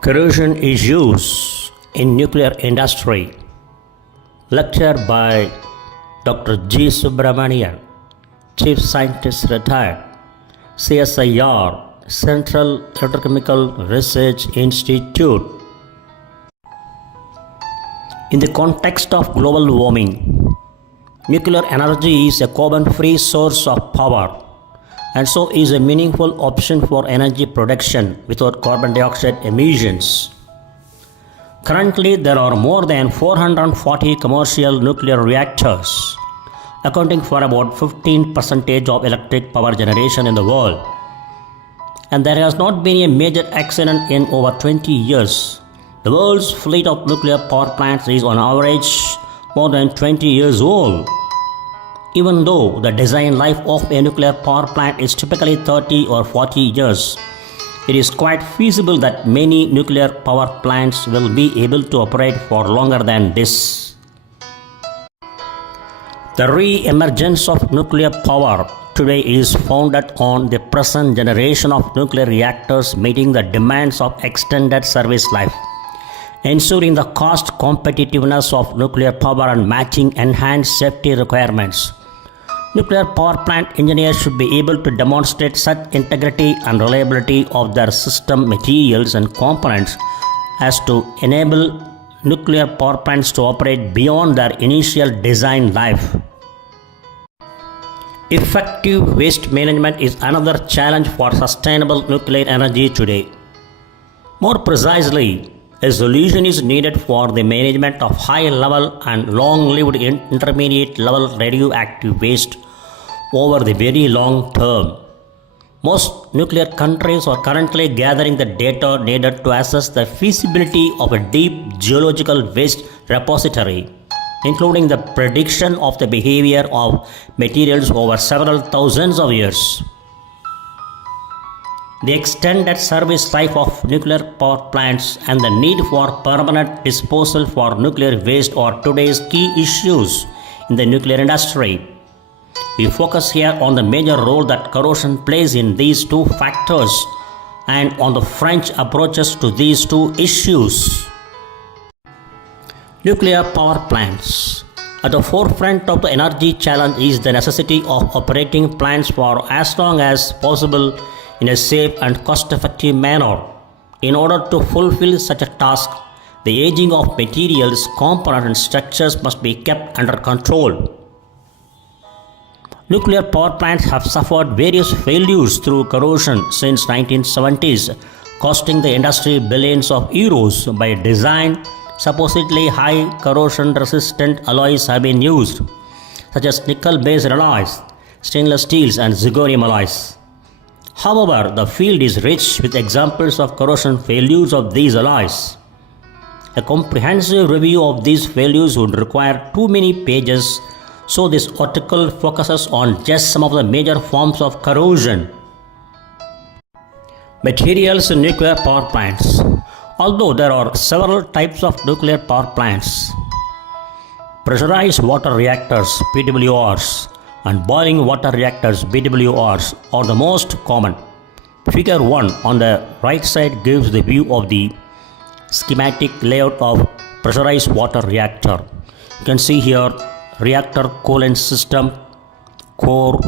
Corrosion issues in nuclear industry. Lecture by Dr.G.Subramanian, Chief Scientist retired, CSIR, Central Electrochemical Research Institute. In the context of global warming, nuclear energy is a carbon-free source of power and so is a meaningful option for energy production without carbon dioxide emissions. Currently, there are more than 440 commercial nuclear reactors, accounting for about 15% of electric power generation in the world. And there has not been a major accident in over 20 years. The world's fleet of nuclear power plants is on average more than 20 years old. Even though the design life of a nuclear power plant is typically 30 or 40 years, it is quite feasible that many nuclear power plants will be able to operate for longer than this. The re-emergence of nuclear power today is founded on the present generation of nuclear reactors meeting the demands of extended service life, ensuring the cost competitiveness of nuclear power and matching enhanced safety requirements. Nuclear power plant engineers should be able to demonstrate such integrity and reliability of their system materials and components as to enable nuclear power plants to operate beyond their initial design life. Effective waste management is another challenge for sustainable nuclear energy today. More precisely, a solution is needed for the management of high-level and long-lived intermediate-level radioactive waste over the very long term. Most nuclear countries are currently gathering the data needed to assess the feasibility of a deep geological waste repository, including the prediction of the behavior of materials over several thousands of years. The extended service life of nuclear power plants and the need for permanent disposal for nuclear waste are today's key issues in the nuclear industry. We focus here on the major role that corrosion plays in these two factors and on the French approaches to these two issues. Nuclear power plants. At the forefront of the energy challenge is the necessity of operating plants for as long as possible in a safe and cost-effective manner. In order to fulfill such a task, the aging of materials, components and structures must be kept under control. Nuclear power plants have suffered various failures through corrosion since 1970s, costing the industry billions of euros. By design, supposedly high corrosion-resistant alloys have been used, such as nickel-based alloys, stainless steels and zirconium alloys. However, the field is rich with examples of corrosion failures of these alloys. A comprehensive review of these failures would require too many pages, so this article focuses on just some of the major forms of corrosion. Materials in nuclear power plants. Although there are several types of nuclear power plants, pressurized water reactors (PWRs) and boiling water reactors (BWRs) are the most common. Figure 1 on the right side gives the view of the schematic layout of pressurized water reactor. You can see here reactor coolant system, core,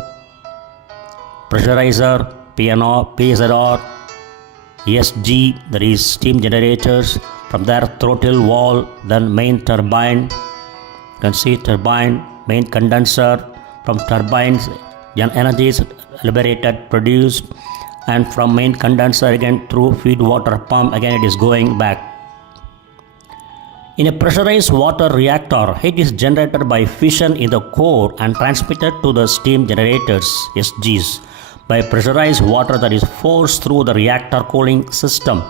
pressurizer, PZR, SG, that is steam generators, from there throttle valve, then main turbine. You can see turbine, main condenser, from turbines energy is liberated, produced, and from main condenser again through feed water pump, again it is going back. In a pressurized water reactor, heat is generated by fission in the core and transmitted to the steam generators, SGs, by pressurized water that is forced through the reactor cooling system,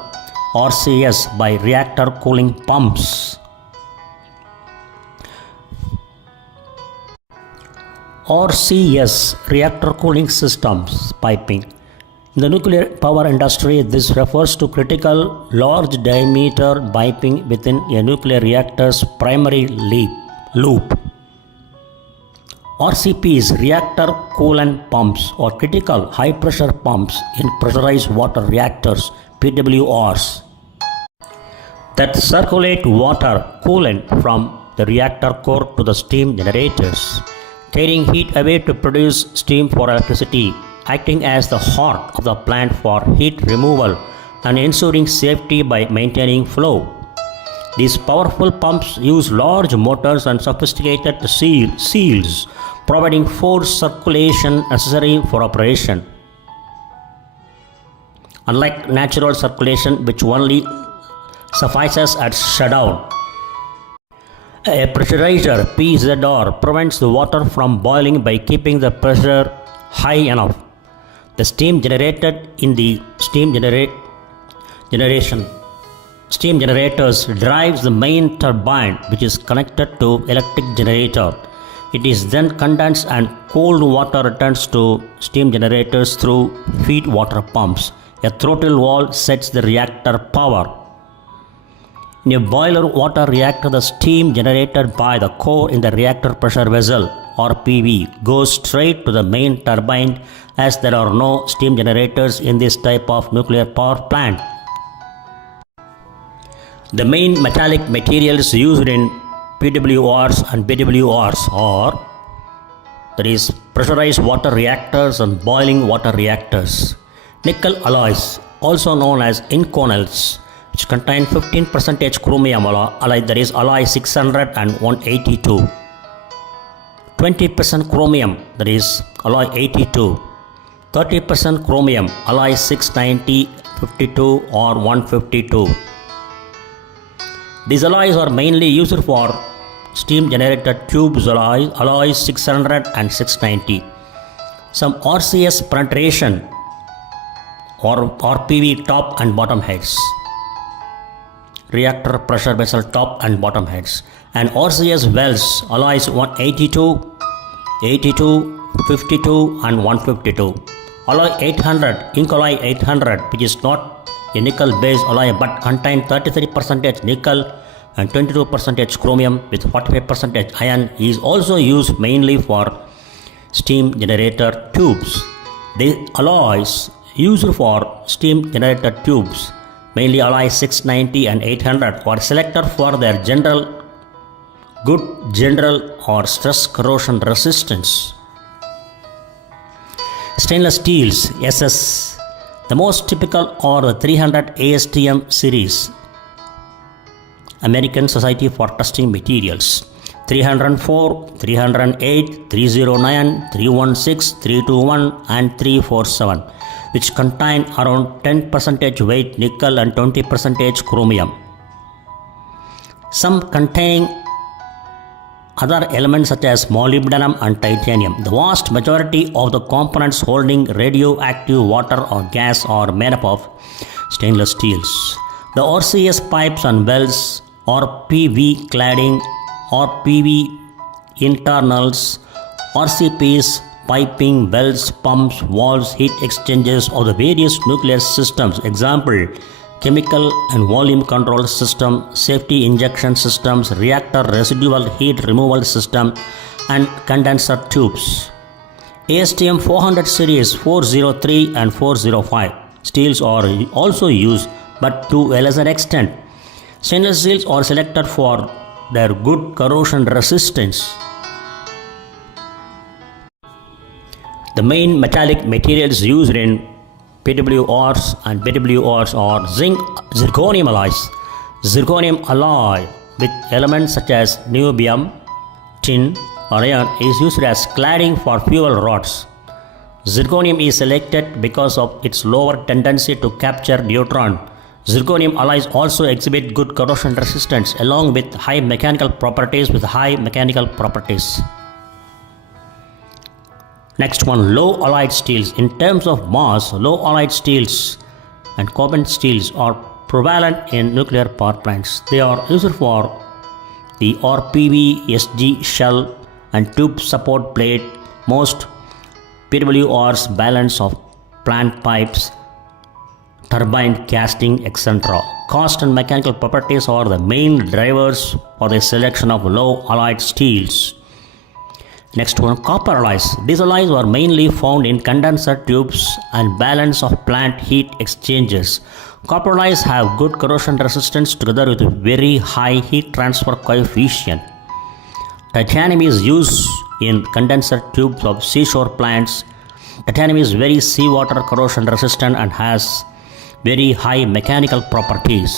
RCS, by reactor cooling pumps. RCS, reactor cooling systems, piping. In the nuclear power industry, this refers to critical large diameter piping within a nuclear reactor's primary loop. RCPs, reactor coolant pumps, or critical high pressure pumps in pressurized water reactors, PWRs. that circulate water coolant from the reactor core to the steam generators, carrying heat away to produce steam for electricity, acting as the heart of the plant for heat removal and ensuring safety by maintaining flow. These powerful pumps use large motors and sophisticated seals, providing force circulation necessary for operation. Unlike natural circulation, which only suffices at shutdown, a pressurizer (PZR) prevents the water from boiling by keeping the pressure high enough. The steam generated in the steam generators drives the main turbine, which is connected to electric generator. It is then condensed and cold water returns to steam generators through feed water pumps. A throttle valve sets the reactor power. In a boiler water reactor, the steam generated by the core in the reactor pressure vessel or PV goes straight to the main turbine, as there are no steam generators in this type of nuclear power plant. The main metallic materials used in PWRs and BWRs are, that is, pressurized water reactors and boiling water reactors. Nickel alloys, also known as inconels, which contain 15% chromium alloy, that is alloy 600 and 182. 20% chromium, that is alloy 82. 30% chromium, alloy 690, 52 or 152. These alloys are mainly used for steam generator tubes alloys 600 and 690. Some RCS penetration or RPV top and bottom heads, reactor pressure vessel top and bottom heads, and RCS wells alloys 182, 82, 52 and 152. Alloy 800, ink alloy 800, which is not a nickel based alloy but contains 33% nickel and 22% chromium with 45% iron, is also used mainly for steam generator tubes. The alloys used for steam generator tubes, mainly alloy 690 and 800, were selected for their good general or stress corrosion resistance. Stainless steels SS. The most typical are the 300 ASTM series, American Society for Testing Materials, 304, 308, 309, 316, 321 and 347, which contain around 10% weight nickel and 20% chromium. Some containing other elements such as molybdenum and titanium. The vast majority of the components holding radioactive water or gas are made up of stainless steels. The RCS pipes and wells, RPV cladding, RPV internals, RCPs, piping, wells, pumps, valves, heat exchangers of the various nuclear systems, example, chemical and volume control system, safety injection systems, reactor residual heat removal system, and condenser tubes. ASTM 400 series 403 and 405 steels are also used, but to a lesser extent. Stainless steels are selected for their good corrosion resistance. The main metallic materials used in PWRs and BWRs are zinc zirconium alloys. Zirconium alloy with elements such as niobium, tin, or iron is used as cladding for fuel rods. Zirconium is selected because of its lower tendency to capture neutron. Zirconium alloys also exhibit good corrosion resistance along with high mechanical properties Next one, low alloyed steels. In terms of mass, low alloyed steels and carbon steels are prevalent in nuclear power plants. They are used for the RPV, SG shell and tube support plate, most PWRs, balance of plant pipes, turbine casting, etc. Cost and mechanical properties are the main drivers for the selection of low alloyed steels. Next one, copper alloys. These alloys are mainly found in condenser tubes and balance of plant heat exchangers. Copper alloys have good corrosion resistance together with very high heat transfer coefficient. Titanium is used in condenser tubes of seashore plants. Titanium is very seawater corrosion resistant and has very high mechanical properties.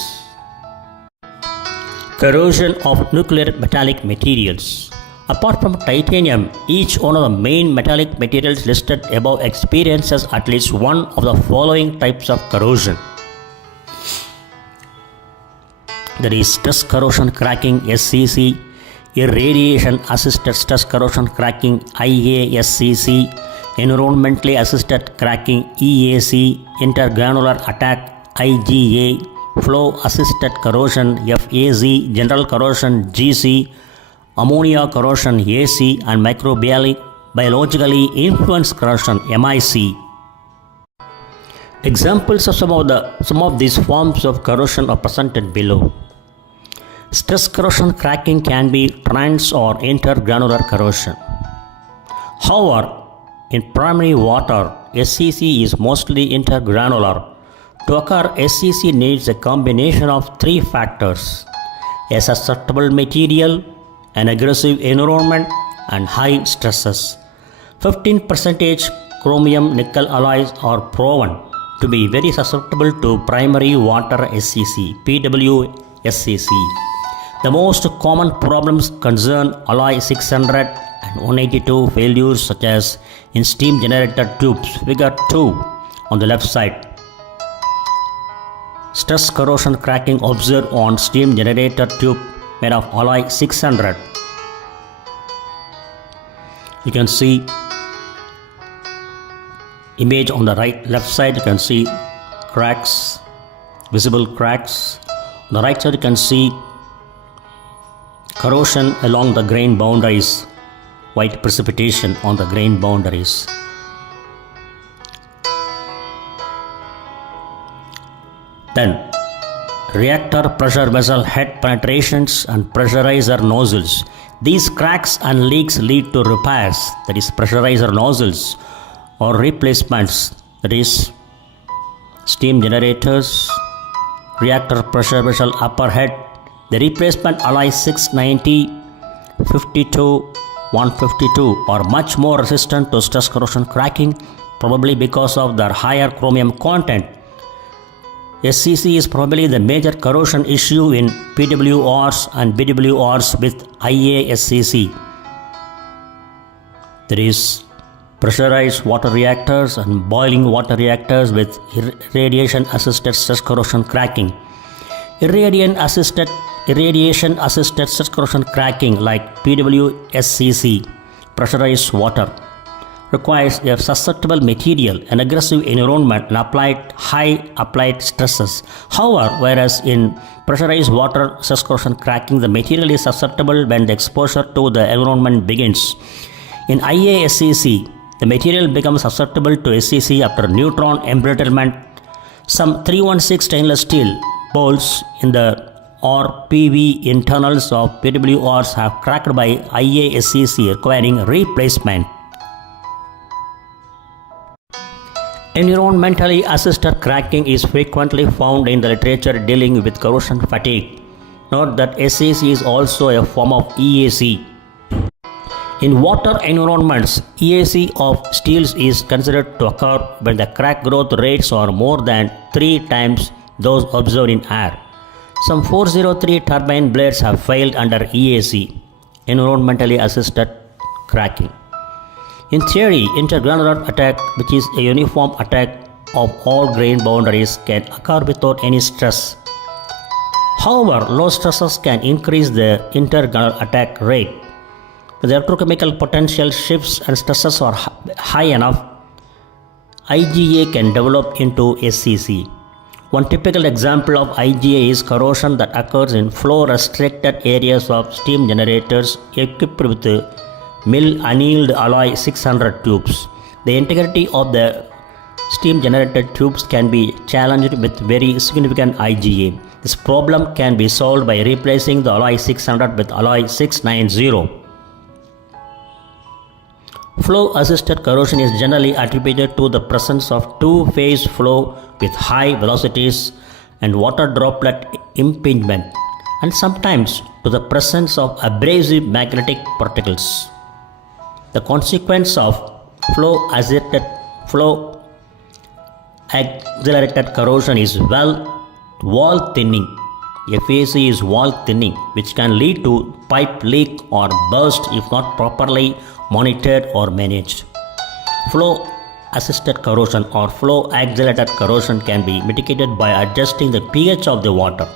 Corrosion of nuclear metallic materials. Apart from titanium, each one of the main metallic materials listed above experiences at least one of the following types of corrosion. There is stress corrosion cracking SCC, irradiation assisted stress corrosion cracking IASCC, environmentally assisted cracking EAC, intergranular attack IGA, flow assisted corrosion FAZ, general corrosion GC, ammonia corrosion AC, and biologically influenced corrosion MIC. Examples of some of these forms of corrosion are presented below. Stress corrosion cracking can be trans or intergranular corrosion. However, in primary water, SCC is mostly intergranular. To occur, SCC needs a combination of three factors: a susceptible material, an aggressive environment, and high stresses. 15% chromium nickel alloys are proven to be very susceptible to primary water SCC, PWSCC. The most common problems concern alloy 600 and 182 failures, such as in steam generator tubes, figure 2 on the left side. Stress corrosion cracking observed on steam generator tube made of alloy 600. You can see image on the left side. You can see cracks, visible cracks. On the right side you can see corrosion along the grain boundaries, white precipitation on the grain boundaries. Then reactor pressure vessel head penetrations and pressurizer nozzles. These cracks and leaks lead to repairs, that is pressurizer nozzles, or replacements, that is steam generators, reactor pressure vessel upper head. The replacement alloy 690, 52, 152 are much more resistant to stress corrosion cracking, probably because of their higher chromium content. SCC is probably the major corrosion issue in PWRs and BWRs with IASCC. There is pressurized water reactors and boiling water reactors with irradiation assisted stress corrosion cracking. Irradiation assisted stress corrosion cracking like PWSCC, pressurized water, requires a susceptible material, an aggressive environment, and high applied stresses. However, whereas in pressurized water stress corrosion cracking, the material is susceptible when the exposure to the environment begins. In IASCC, the material becomes susceptible to SCC after neutron embrittlement. Some 316 stainless steel bolts in the RPV internals of PWRs have cracked by IASCC, requiring replacement. Environmentally assisted cracking is frequently found in the literature dealing with corrosion fatigue. Note that SCC is also a form of EAC. In water environments, EAC of steels is considered to occur when the crack growth rates are more than 3 times those observed in air. Some 403 turbine blades have failed under EAC, environmentally assisted cracking. In theory, intergranular attack, which is a uniform attack of all grain boundaries, can occur without any stress. However, low stresses can increase the intergranular attack rate. When the electrochemical potential shifts and stresses are high enough, IGA can develop into SCC. One typical example of IGA is corrosion that occurs in flow-restricted areas of steam generators equipped with mill annealed alloy 600 tubes. The integrity of the steam generated tubes can be challenged with very significant IGA. This problem can be solved by replacing the alloy 600 with alloy 690. Flow-assisted corrosion is generally attributed to the presence of two-phase flow with high velocities and water droplet impingement, and sometimes to the presence of abrasive magnetic particles. The consequence of flow accelerated corrosion is wall thinning. FAC is wall thinning, which can lead to pipe leak or burst if not properly monitored or managed. Flow assisted corrosion or flow accelerated corrosion can be mitigated by adjusting the pH of the water,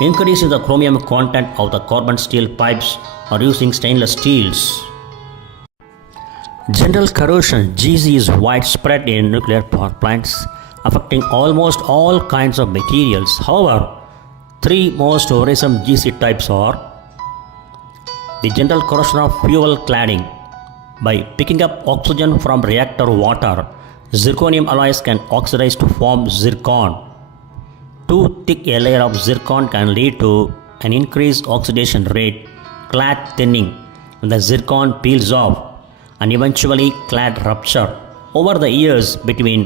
increasing the chromium content of the carbon steel pipes, or using stainless steels. General corrosion (GC) is widespread in nuclear power plants, affecting almost all kinds of materials. However, three most worrisome GC types are the general corrosion of fuel cladding. By picking up oxygen from reactor water, zirconium alloys can oxidize to form zircon. Too thick a layer of zircon can lead to an increased oxidation rate, clad thinning, when the zircon peels off, and eventually clad rupture. Over the years between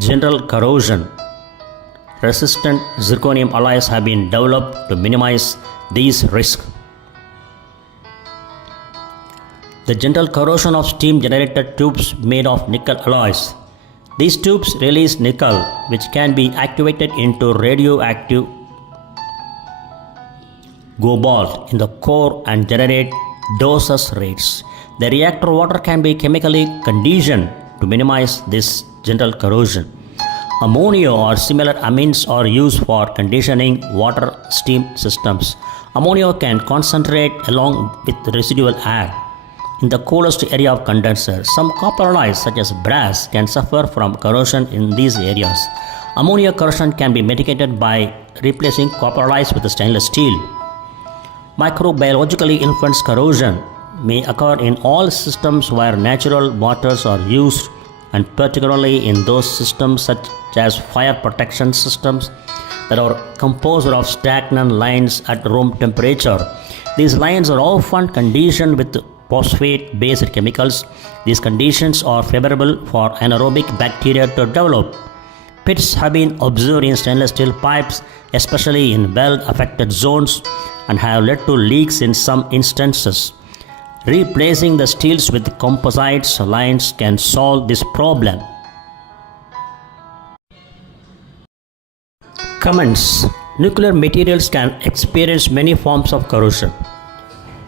general corrosion, resistant zirconium alloys have been developed to minimize these risks. The general corrosion of steam generator tubes made of nickel alloys. These tubes release nickel, which can be activated into radioactive cobalt in the core and generate doses rates. The reactor water can be chemically conditioned to minimize this general corrosion. Ammonia or similar amines are used for conditioning water steam systems. Ammonia can concentrate along with residual air in the coolest area of condenser. Some copper alloys such as brass can suffer from corrosion in these areas. Ammonia corrosion can be mitigated by replacing copper alloys with stainless steel. Microbiologically influenced corrosion may occur in all systems where natural mortars are used, and particularly in those systems such as fire protection systems that are composed of stagnant lines at room temperature. These lines are often conditioned with phosphate-based chemicals. These conditions are favorable for anaerobic bacteria to develop. Pits have been observed in stainless steel pipes, especially in well-affected zones, and have led to leaks in some instances. Replacing the steels with composites lines can solve this problem. Comments: nuclear materials can experience many forms of corrosion,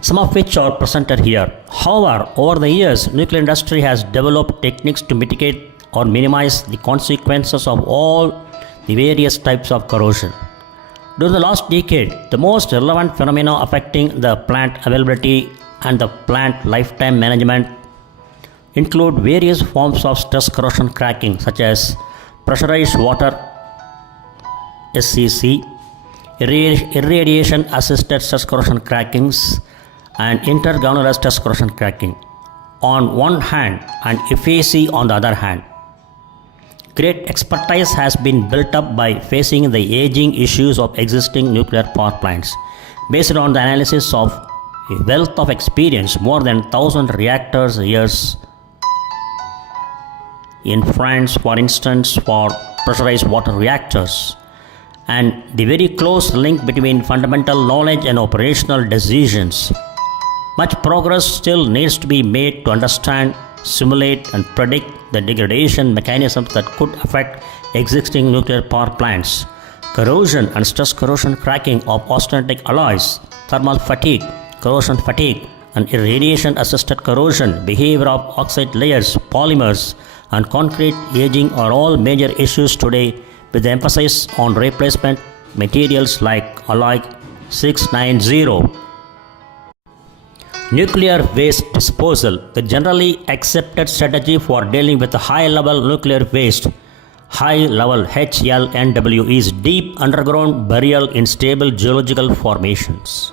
some of which are presented here. However, over the years, nuclear industry has developed techniques to mitigate or minimize the consequences of all the various types of corrosion. During the last decade, the most relevant phenomena affecting the plant availability and the plant lifetime management include various forms of stress corrosion cracking, such as pressurized water SCC, irradiation assisted stress corrosion crackings, and intergranular stress corrosion cracking on one hand and FAC on the other hand. Great expertise has been built up by facing the aging issues of existing nuclear power plants. Based on the analysis of a wealth of experience, more than 1,000 reactors years in France, for instance, for pressurized water reactors, and the very close link between fundamental knowledge and operational decisions. Much progress still needs to be made to understand, simulate, and predict the degradation mechanisms that could affect existing nuclear power plants. Corrosion and stress corrosion cracking of austenitic alloys, thermal fatigue, corrosion fatigue, and irradiation assisted corrosion, behavior of oxide layers, polymers, and concrete aging are all major issues today, with the emphasis on replacement materials like alloy 690. Nuclear waste disposal. The generally accepted strategy for dealing with high-level nuclear waste, high-level HLNW, is deep underground burial in stable geological formations.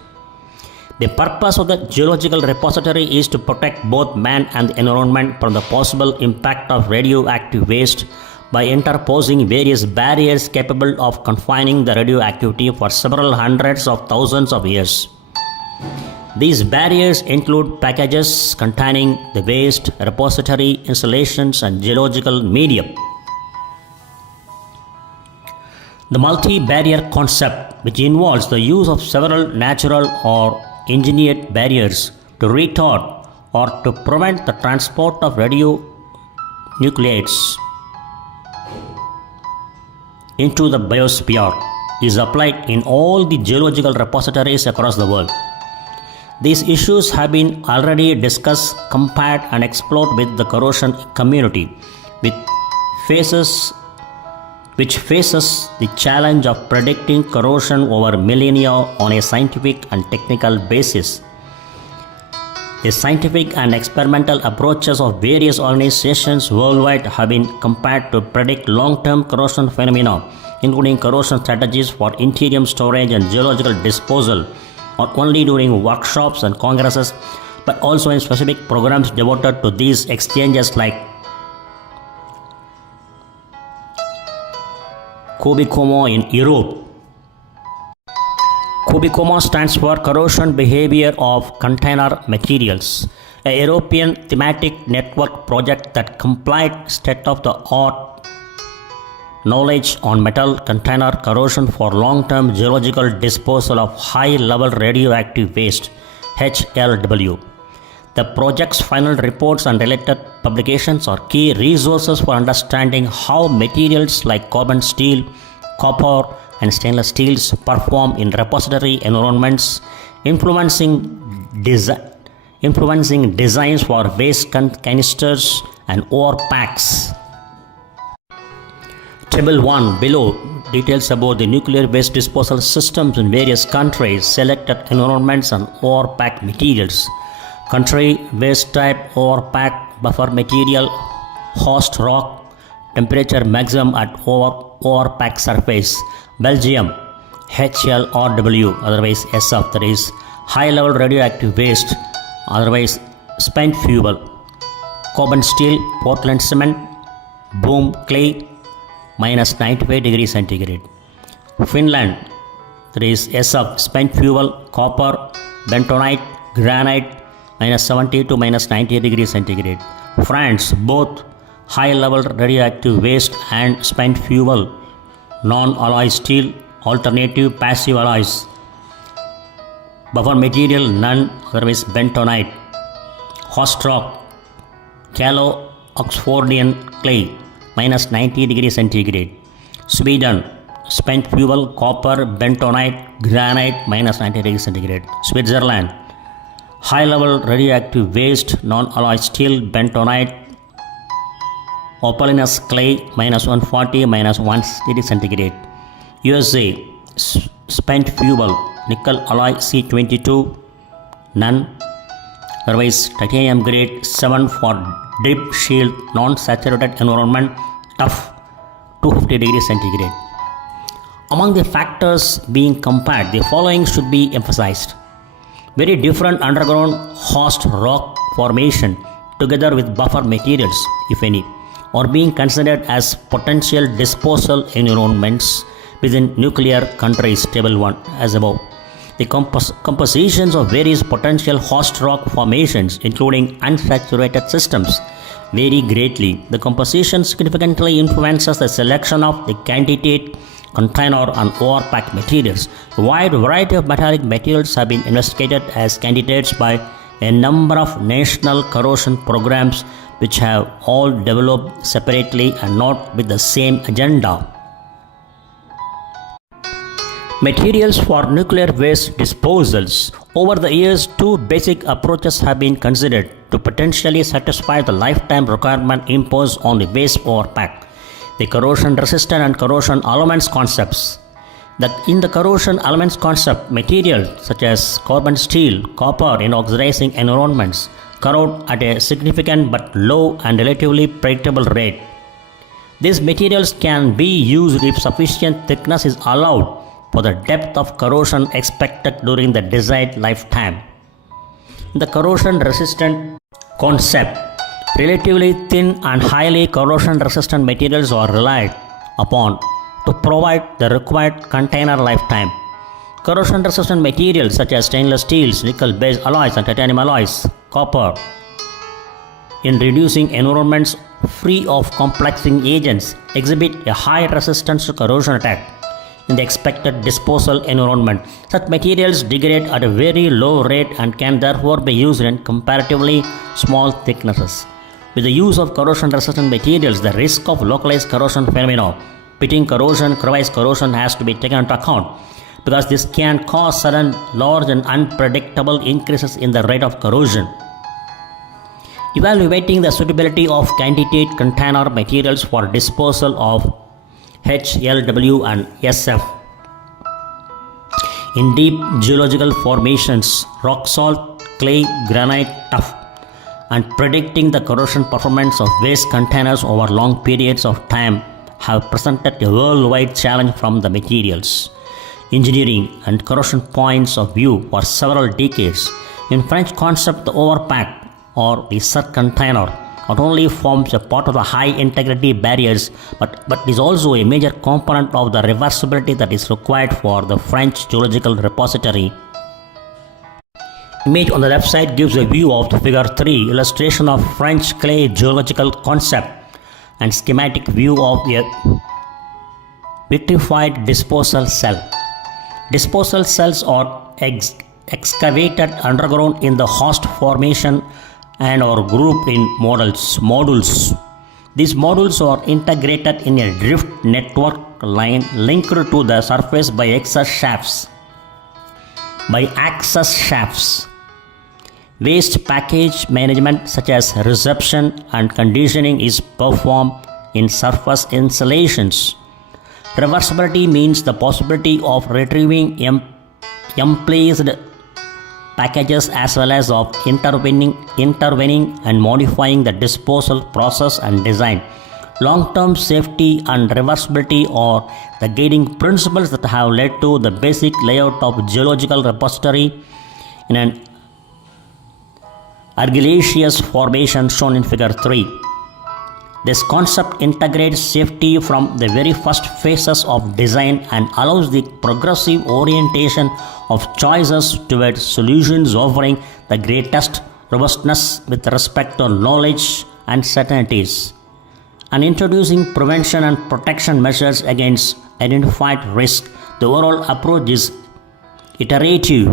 The purpose of the geological repository is to protect both man and the environment from the possible impact of radioactive waste by interposing various barriers capable of confining the radioactivity for several hundreds of thousands of years. These barriers include packages containing the waste, repository, installations, and geological medium. The multi-barrier concept, which involves the use of several natural or engineered barriers to retard or to prevent the transport of radionuclides into the biosphere, is applied in all the geological repositories across the world. These issues have been already discussed, compared and explored with the corrosion community, which faces the challenge of predicting corrosion over millennia on a scientific and technical basis. The scientific and experimental approaches of various organizations worldwide have been compared to predict long-term corrosion phenomena, including corrosion strategies for interior storage and geological disposal, not only during workshops and congresses, but also in specific programs devoted to these exchanges like COBICOMO in Europe. COBICOMO stands for Corrosion Behavior of Container Materials, a European thematic network project that complied state-of-the-art knowledge on metal container corrosion for long-term geological disposal of high-level radioactive waste, HLW. The project's final reports and related publications are key resources for understanding how materials like carbon steel, copper, and stainless steels perform in repository environments, influencing designs for waste canisters and ore packs. Table 1 below details about the nuclear waste disposal systems in various countries, selected environments, and ore pack materials. Country: waste type, ore pack, buffer material, host rock, temperature maximum at ore pack surface. Belgium: HLRW, otherwise SF, that is high level radioactive waste, otherwise spent fuel. Carbon steel, Portland cement, boom clay, minus 95 degrees centigrade. Finland, that is SF, spent fuel, copper, bentonite, granite, minus 70 to minus 90 degrees centigrade. France, both high level radioactive waste and spent fuel, non-alloy steel, alternative passive alloys. Buffer material, none, otherwise bentonite. Host rock, callow Oxfordian clay, minus 90 degrees centigrade. Sweden, spent fuel, copper, bentonite, granite, minus 90 degrees centigrade. Switzerland, high level radioactive waste, non-alloy steel, bentonite, opalinous clay, minus 140, minus 1 degree centigrade. USA, spent fuel, nickel alloy C22, none, otherwise titanium grade 7 for drip shield, non-saturated environment, tough, 250 degrees centigrade. Among the factors being compared, the following should be emphasized. Very different underground host rock formation together with buffer materials, if any, are being considered as potential disposal environments within nuclear countries. Table 1 as above. The compositions of various potential host rock formations, including unsaturated systems, vary greatly. The composition significantly influences the selection of the candidate container and ore pack materials. A wide variety of metallic materials have been investigated as candidates by a number of national corrosion programs, which have all developed separately and not with the same agenda. Materials for nuclear waste disposals. Over the years, two basic approaches have been considered to potentially satisfy the lifetime requirement imposed on the waste ore pack: the corrosion resistant and corrosion avoidance concepts. In the corrosion avoidance concept, materials such as carbon steel, copper in oxidizing environments corrode at a significant but low and relatively predictable rate. These materials can be used if sufficient thickness is allowed for the depth of corrosion expected during the desired lifetime. The corrosion resistant concept, relatively thin and highly corrosion resistant materials are relied upon to provide the required container lifetime. Corrosion resistant materials such as stainless steels, nickel based alloys and titanium alloys, copper, in reducing environments free of complexing agents, exhibit a high resistance to corrosion attack. in the expected disposal environment. Such materials degrade at a very low rate and can therefore be used in comparatively small thicknesses. With the use of corrosion-resistant materials, the risk of localized corrosion phenomena, pitting corrosion, crevice corrosion has to be taken into account, because this can cause sudden, large and unpredictable increases in the rate of corrosion. Evaluating the suitability of candidate container materials for disposal of HLW and SF. In deep geological formations, rock salt, clay, granite, tuff, and predicting the corrosion performance of waste containers over long periods of time have presented a worldwide challenge from the materials, engineering, and corrosion points of view for several decades. In French concept, the overpack or the container not only forms a part of the high integrity barriers but is also a major component of the reversibility that is required for the French geological repository. Image on the left side gives a view of the figure 3 illustration of French clay geological concept and schematic view of a vitrified disposal cell. Disposal cells are excavated underground in the host formation and are grouped in modules. These modules are integrated in a drift network line linked to the surface by access shafts. Waste package management such as reception and conditioning is performed in surface installations. Reversibility means the possibility of retrieving emplaced packages as well as of intervening and modifying the disposal process and design. Long-term safety and reversibility are the guiding principles that have led to the basic layout of geological repository in an argillaceous formation shown in figure 3. This concept integrates safety from the very first phases of design and allows the progressive orientation of choices towards solutions offering the greatest robustness with respect to knowledge and certainties, and introducing prevention and protection measures against identified risk. The overall approach is iterative.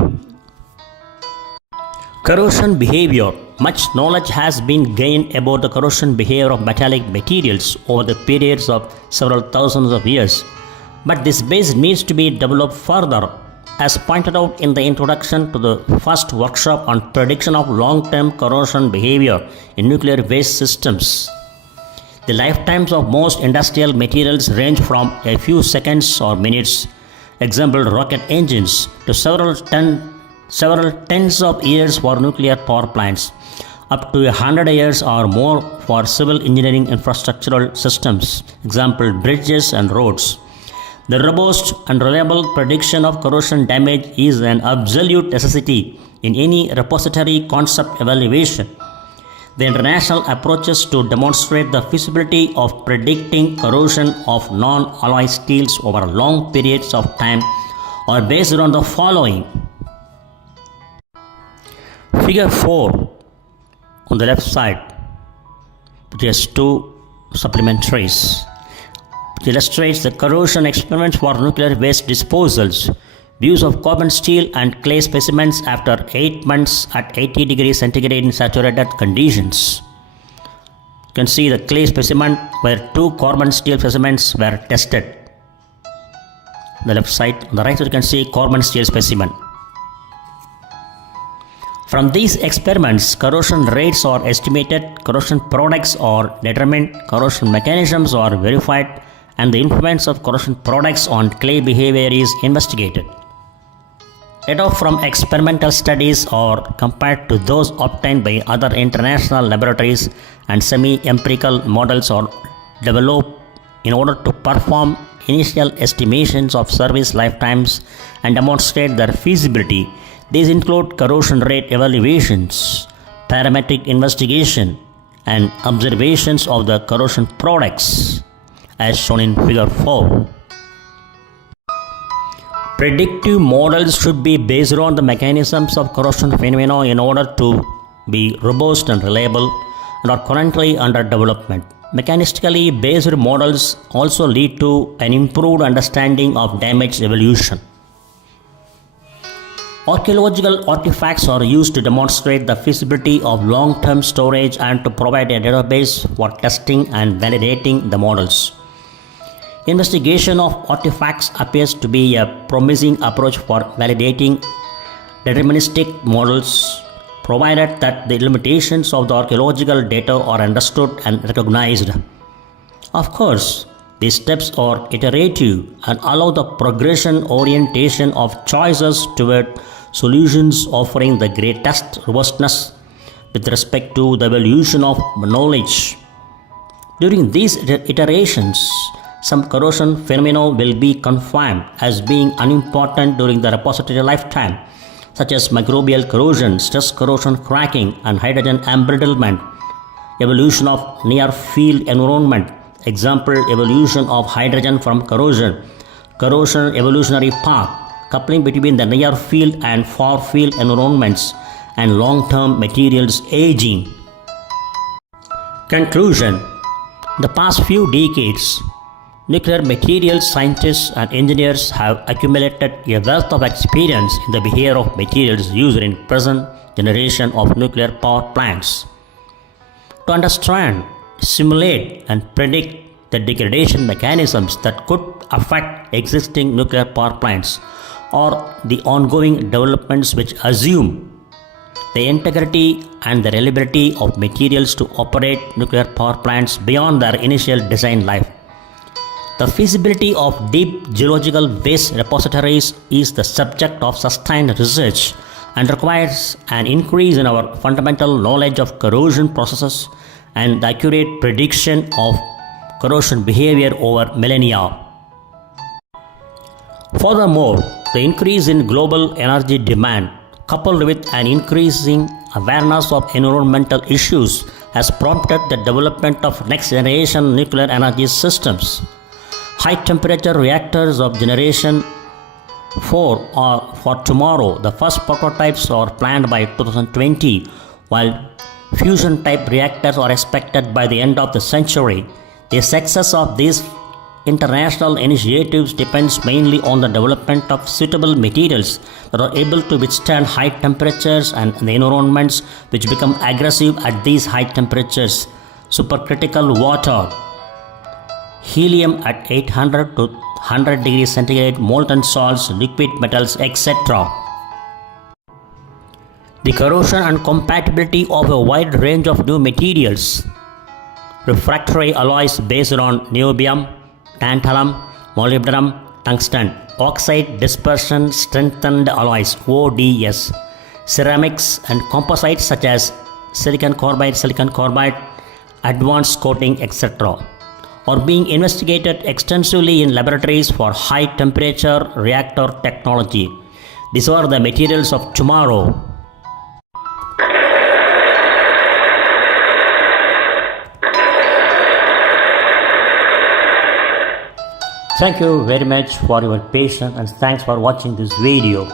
Corrosion behavior. Much knowledge has been gained about the corrosion behavior of metallic materials over the periods of several thousands of years, but this base needs to be developed further. As pointed out in the introduction to the first workshop on prediction of long-term corrosion behavior in nuclear waste systems, the lifetimes of most industrial materials range from a few seconds or minutes, example rocket engines, to several tens of years for nuclear power plants, up to 100 years or more for civil engineering infrastructural systems, example bridges and roads. The robust and reliable prediction of corrosion damage is an absolute necessity in any repository concept evaluation. The international approaches to demonstrate the feasibility of predicting corrosion of non-alloy steels over long periods of time are based on the following. Figure 4 on the left side, which has two supplementaries. It illustrates the corrosion experiments for nuclear waste disposals. Views of carbon steel and clay specimens after 8 months at 80 degrees centigrade in saturated conditions. You can see the clay specimen where 2 carbon steel specimens were tested. On the left side, on the right side you can see carbon steel specimen. From these experiments, corrosion rates are estimated, corrosion products are determined, corrosion mechanisms are verified, and the influence of corrosion products on clay behavior is investigated. Data from experimental studies are compared to those obtained by other international laboratories, and semi-empirical models are developed in order to perform initial estimations of service lifetimes and demonstrate their feasibility. These include corrosion rate evaluations, parametric investigation, and observations of the corrosion products, as shown in figure 4. Predictive models should be based on the mechanisms of corrosion phenomena in order to be robust and reliable, and are currently under development. Mechanistically based models also lead to an improved understanding of damage evolution. Archaeological artifacts are used to demonstrate the feasibility of long-term storage and to provide a database for testing and validating the models. Investigation of artifacts appears to be a promising approach for validating deterministic models, provided that the limitations of the archaeological data are understood and recognized. Of course, these steps are iterative and allow the progression orientation of choices toward solutions offering the greatest robustness with respect to the evolution of knowledge. During these iterations, some corrosion phenomena will be confirmed as being unimportant during the repository lifetime, such as microbial corrosion, stress corrosion cracking, and hydrogen embrittlement. Evolution of near-field environment, example evolution of hydrogen from corrosion. Corrosion evolutionary path, coupling between the near-field and far-field environments, and long-term materials aging. Conclusion. In the past few decades, nuclear materials scientists and engineers have accumulated a wealth of experience in the behavior of materials used in present generation of nuclear power plants. To understand, simulate, and predict the degradation mechanisms that could affect existing nuclear power plants, or the ongoing developments which assume the integrity and the reliability of materials to operate nuclear power plants beyond their initial design life. The feasibility of deep geological waste repositories is the subject of sustained research and requires an increase in our fundamental knowledge of corrosion processes and the accurate prediction of corrosion behavior over millennia. Furthermore, the increase in global energy demand, coupled with an increasing awareness of environmental issues, has prompted the development of next-generation nuclear energy systems. High-temperature reactors of Generation 4 are for tomorrow. The first prototypes are planned by 2020, while fusion-type reactors are expected by the end of the century. The success of these international initiatives depends mainly on the development of suitable materials that are able to withstand high temperatures and the environments which become aggressive at these high temperatures. Supercritical water, helium at 800 to 100 degrees centigrade, molten salts, liquid metals, etc. The corrosion and compatibility of a wide range of new materials. Refractory alloys based on niobium, tantalum, molybdenum, tungsten. Oxide dispersion strengthened alloys ODS. Ceramics and composites such as silicon carbide, advanced coating, etc. are being investigated extensively in laboratories for high temperature reactor technology. These are the materials of tomorrow. Thank you very much for your patience and thanks for watching this video.